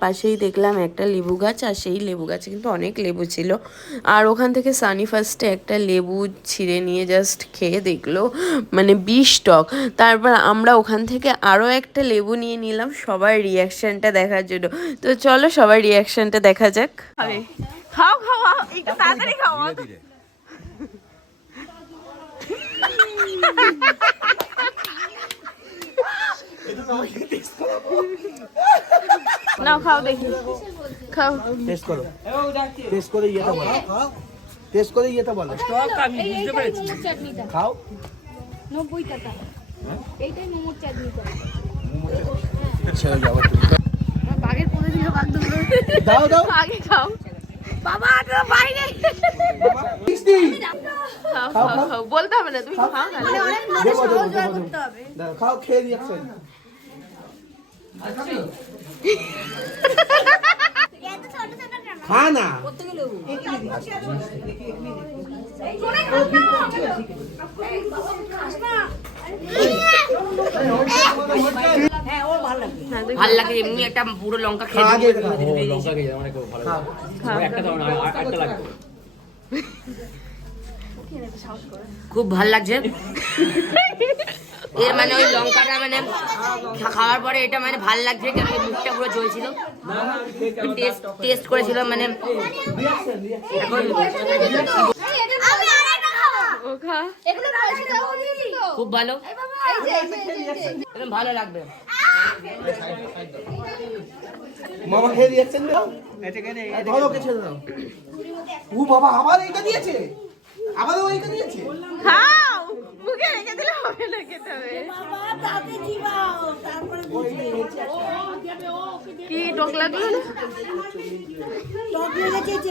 পাশেই দেখলাম একটা লেবু গাছ আর সেই লেবু গাছে কিন্তু অনেক লেবু ছিল। আর ওখান থেকে সানি ফার্স্টে একটা লেবু ছিঁড়ে নিয়ে জাস্ট খেয়ে দেখল মানে বিষ টক। তারপর আমরা ওখান থেকে আরও একটা লেবু নিয়ে নিলাম সবার রিয়াকশনটা দেখার জন্য। তো চলো সবার রিয়াকশনটা দেখা যাক। খাও খাও একটু তাড়াতাড়ি খাও। নাও খাও দেখি। খাও। টেস্ট করো। টেস্ট করে ইয়েটা বলো। টেস্ট করে ইয়েটা বলো। চাটনিটা। খাও। নব্বই টাকা। এইটাই মোমোর চাটনিটা। ছেড়ে যাব বাঘের পরে দিল বাঘ দুটো দাও দাও। আগে খাও। বাবা এটা বাইরে। খাও খাও খাও বলতে হবে না তুমি খাও না। খাও খেয়ে রিয়াকশন খা না ভালো লাগে এমনি একটা পুরো লঙ্কা খেয়ে খুব ভালো লাগছে। মানে ওই লঙ্কাটা মানে খাওয়ার পরে এটা মানে ভালো লাগছে মুখটা পুরো জ্বলছিল। টেস্ট টেস্ট করেছিলাম মানে খুব ভালো। ভালো লাগবে। মামা খেয়ে দাও ধরো দাও। ও বাবা আবার এইটা দিয়েছে? আবারও এইটা দিয়েছে? না খেতে হবে। কি টক লাগল না?